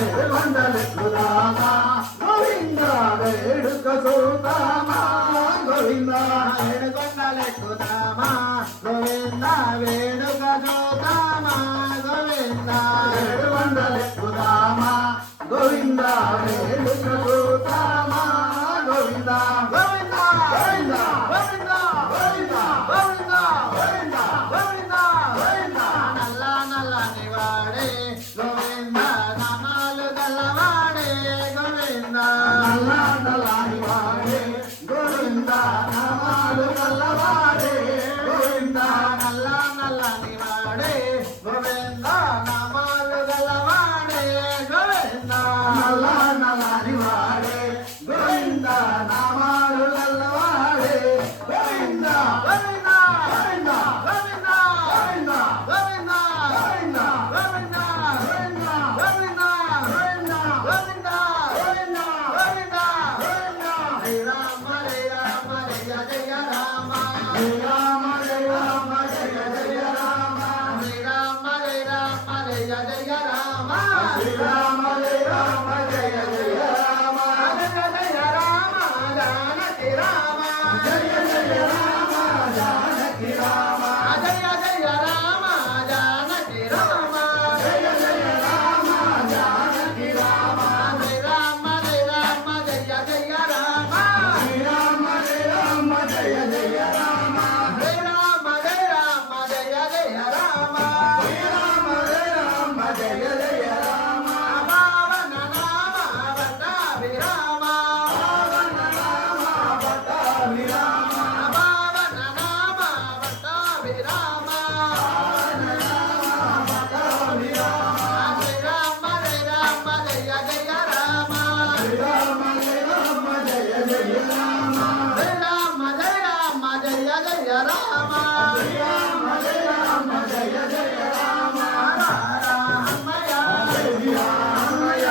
మండలెక్కుదామా గోవింద వేడుక చూద్దామా గోవింద ఏడుకొండలెక్కుదామా గోవింద వేడుక చూద్దామా గోవింద మండలెక్కుదామా గోవింద వేడుక చూద్దామా గోవింద గోవింద గోవింద గోవింద గోవింద గోవింద గోవింద గోవింద గోవింద నల్ల నల్లని వాడే గోవింద నామాలు గల్లవాడే గోవింద నల్ల నల్లని వాడే గోవింద నామాలు గల్లవాడే గోవింద నల్ల నల్లని వాడే గోవింద నామాలు గల్లవాడే గోవింద నల్ల నల్లని వాడే గోవింద నామాలు గల్లవాడే గోవింద గోవింద గోవింద గోవింద గోవింద గోవింద గోవింద గోవింద గోవింద గోవింద గోవింద గోవింద గోవింద గోవింద గోవింద హరే రామ జయ జయ రామ జయ రామ జయ రామ జయ జయ రామ హరే రామ జయ జయ రామ శ్రీ రామ జయ రామ జయ జయ రామ జయ జయ రామ జానకి రామ జయ జయ రామ జానకి రామ జయ జయ రామ జానకి రామ జయ జయ రామ జానకి రామ హరే రామ జయ జయ రామ శ్రీ రామ జయ రామ జయ జయ రామ హరే రామ జయ జయ రామ శ్రీ రామ జయ రామ జయ జయ రామ పావన నామ వట్టాభి రామ పావన రామ పట్టాభి రామ పావన నామ వట్టాభి రామ పావన రామ పట్టాభి రామ హరే రామ జయ జయ రామ శ్రీ రామ జయ రామ జయ జయ రామ హరే రామ జయ జయ రామ శ్రీ రామ జయ రామ జయ జయ రామ హనుమయ్య జయ రామయ్య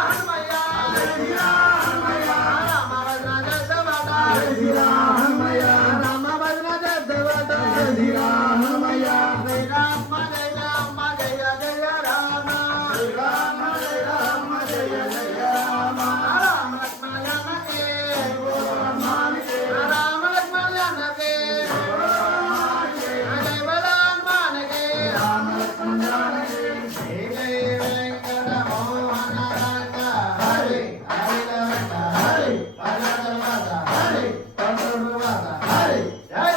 హనుమయ్య జయ రామయ్య రామ భద్ర జగవత జయ రామయ్య రామ భద్ర జగవత జయ రామయ్య హరే రామ జయ జయ రామ శ్రీ రామ జయ రామ జయ జయ రామ రామ లక్ష్మణ జానకి రామానికి రామ లక్ష్మణ జానకి జయ బలహనుమానికి రామ లక్ష్మణ జానకి జయ వెంకట మోహన రంగ హరి హరి హరి హరి హరి పంతులు వద హరి జయ